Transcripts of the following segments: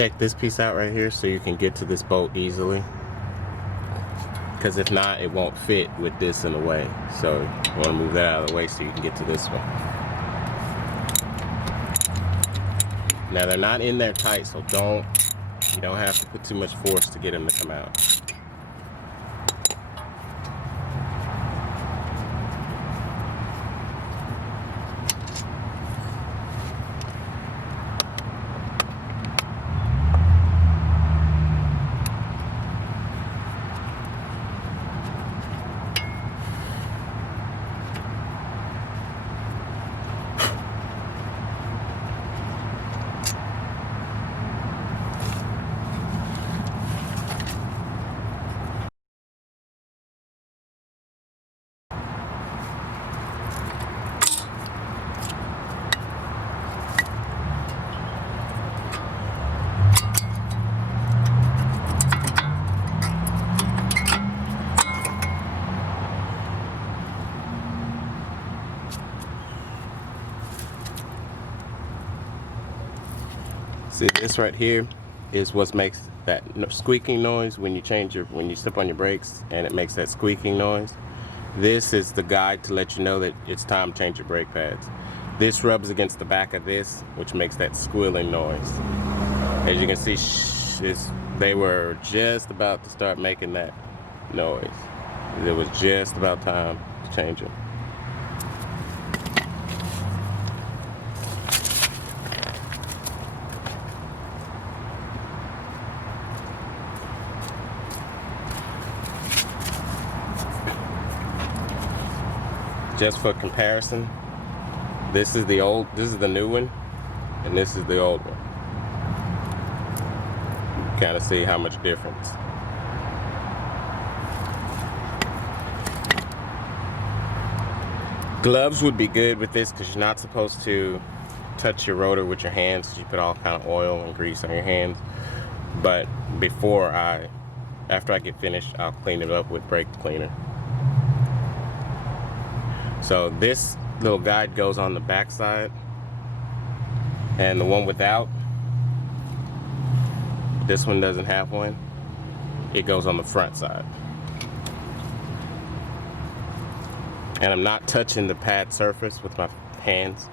take this piece out right here so you can get to this bolt easily, because if not, it won't fit with this in the way. So you want to move that out of the way so you can get to this one. Now they're not in there tight, so you don't have to put too much force to get them to come out. See, this right here is what makes that squeaking noise when you step on your brakes, and it makes that squeaking noise. This is the guide to let you know that it's time to change your brake pads. This rubs against the back of this, which makes that squealing noise. As you can see, they were just about to start making that noise. It was just about time to change it. Just for comparison, this is the new one, and this is the old one. Kind of see how much difference. Gloves would be good with this because you're not supposed to touch your rotor with your hands. You put all kind of oil and grease on your hands. But after I get finished, I'll clean it up with brake cleaner. So this little guide goes on the back side, and the one without, this one doesn't have one, it goes on the front side. And I'm not touching the pad surface with my hands.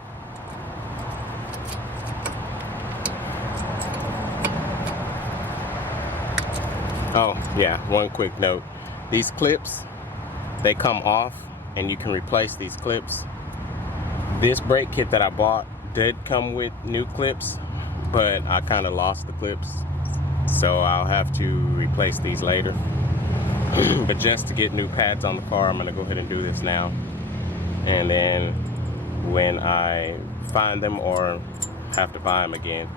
Oh yeah, one quick note. These clips, they come off, and you can replace these clips. This brake kit that I bought did come with new clips, but I kind of lost the clips, so I'll have to replace these later. But just to get new pads on the car, I'm gonna go ahead and do this now, and then when I find them or have to buy them again,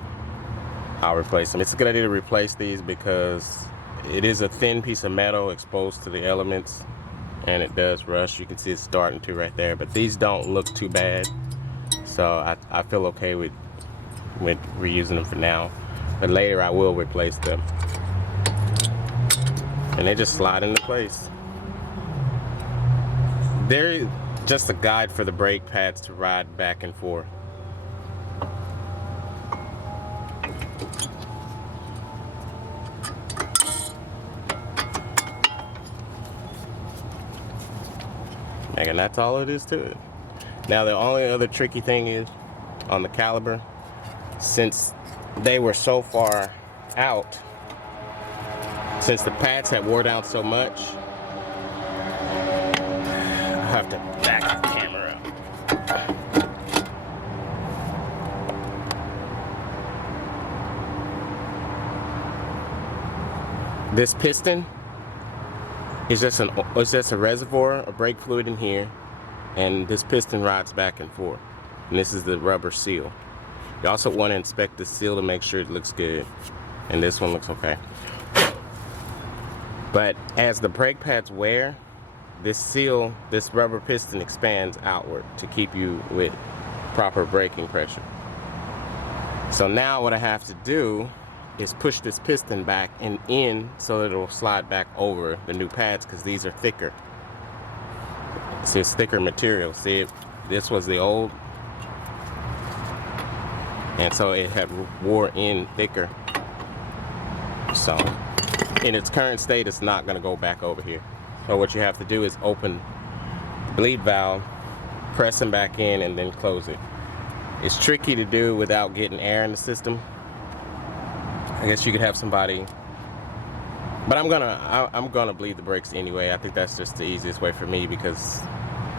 I'll replace them. It's a good idea to replace these because it is a thin piece of metal exposed to the elements, and it does rust. You can see it's starting to right there, but these don't look too bad, so I feel okay with reusing them for now. But later I will replace them, and they just slide into place. They're just a guide for the brake pads to ride back and forth. And that's all it is to it. Now the only other tricky thing is on the caliper, since they were so far out, since the pads had wore down so much, I have to back the camera up. This piston, it's just a reservoir of brake fluid in here, and this piston rides back and forth. And this is the rubber seal. You also want to inspect the seal to make sure it looks good, and this one looks okay. But as the brake pads wear, this rubber piston expands outward to keep you with proper braking pressure. So now what I have to do is push this piston back and in so that it'll slide back over the new pads, because these are thicker. See, it's thicker material. See, this was the old, and so it had wore in thicker. So in its current state, it's not going to go back over here. So what you have to do is open the bleed valve, press them back in, and then close it. It's tricky to do without getting air in the system. I guess you could have somebody, but I'm gonna bleed the brakes anyway. I think that's just the easiest way for me because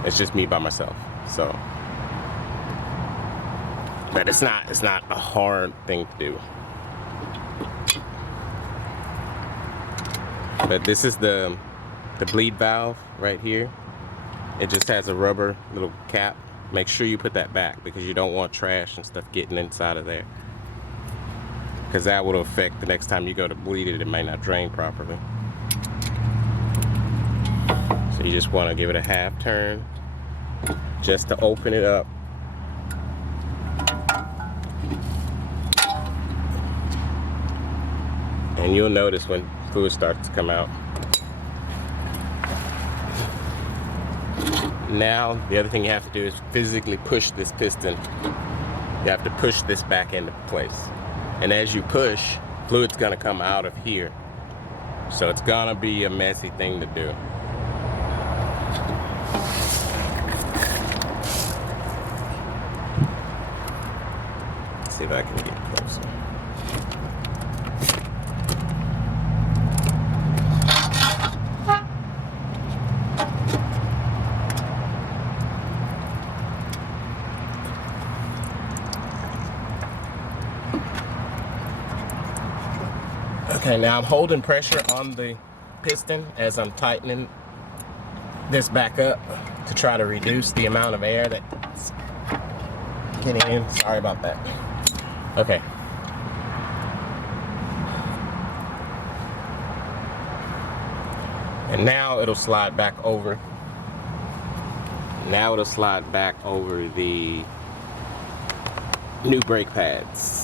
it's just me by myself. So, but it's not a hard thing to do. But this is the bleed valve right here. It just has a rubber little cap. Make sure you put that back because you don't want trash and stuff getting inside of there, because that will affect the next time you go to bleed it. It may not drain properly. So you just want to give it a half turn just to open it up. And you'll notice when fluid starts to come out. Now, the other thing you have to do is physically push this piston. You have to push this back into place. And as you push, fluid's gonna come out of here. So it's gonna be a messy thing to do. Let's see if I can get closer. Okay, now I'm holding pressure on the piston as I'm tightening this back up to try to reduce the amount of air that's getting in. Sorry about that. Okay. And now it'll slide back over. Now it'll slide back over the new brake pads.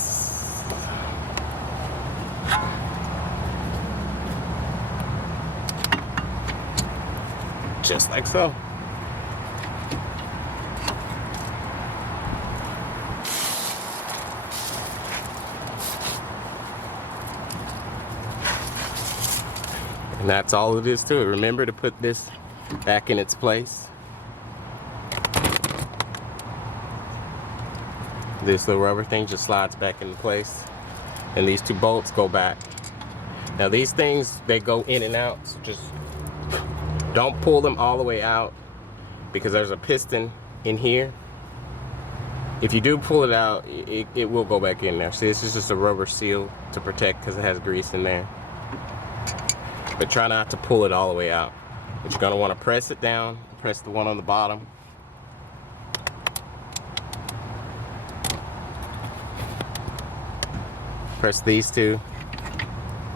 Just like so. And that's all it is to it. Remember to put this back in its place. This little rubber thing just slides back into place. And these two bolts go back. Now these things, they go in and out, so just don't pull them all the way out because there's a piston in here. If you do pull it out, it will go back in there. See, this is just a rubber seal to protect because it has grease in there. But try not to pull it all the way out. But you're gonna want to press it down, press the one on the bottom. Press these two,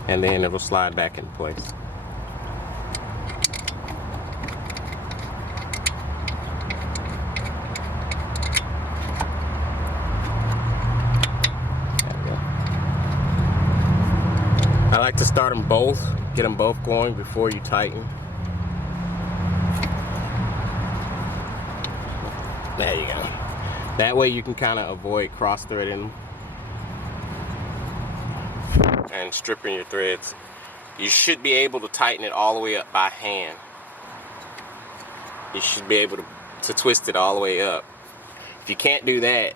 and then it will slide back into place. I like to start them both, get them both going before you tighten. There you go. That way you can kind of avoid cross-threading and stripping your threads. You should be able to tighten it all the way up by hand. You should be able to twist it all the way up. If you can't do that,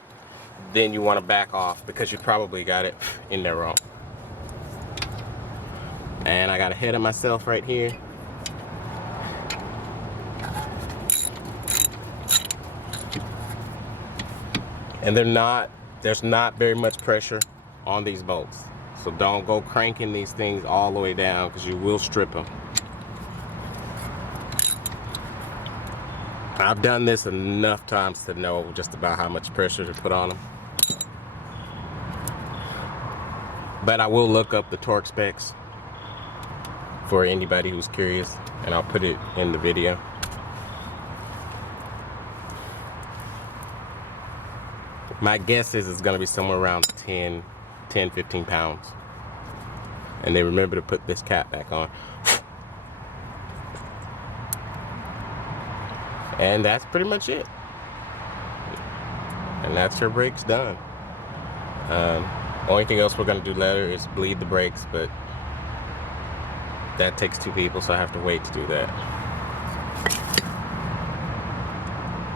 then you want to back off because you probably got it in there wrong. And I got ahead of myself right here. And there's not very much pressure on these bolts. So don't go cranking these things all the way down because you will strip them. I've done this enough times to know just about how much pressure to put on them. But I will look up the torque specs for anybody who's curious, and I'll put it in the video. My guess is it's gonna be somewhere around 10, 15 pounds. And then remember to put this cap back on. And that's pretty much it. And that's your brakes done. Only thing else we're gonna do later is bleed the brakes, but that takes 2 people, so I have to wait to do that.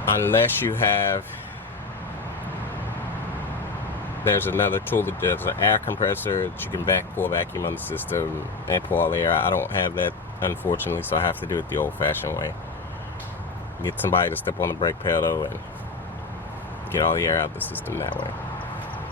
Unless you have, there's another tool that does an air compressor that you can pull a vacuum on the system and pull all the air out. I don't have that, unfortunately, so I have to do it the old-fashioned way. Get somebody to step on the brake pedal and get all the air out of the system that way.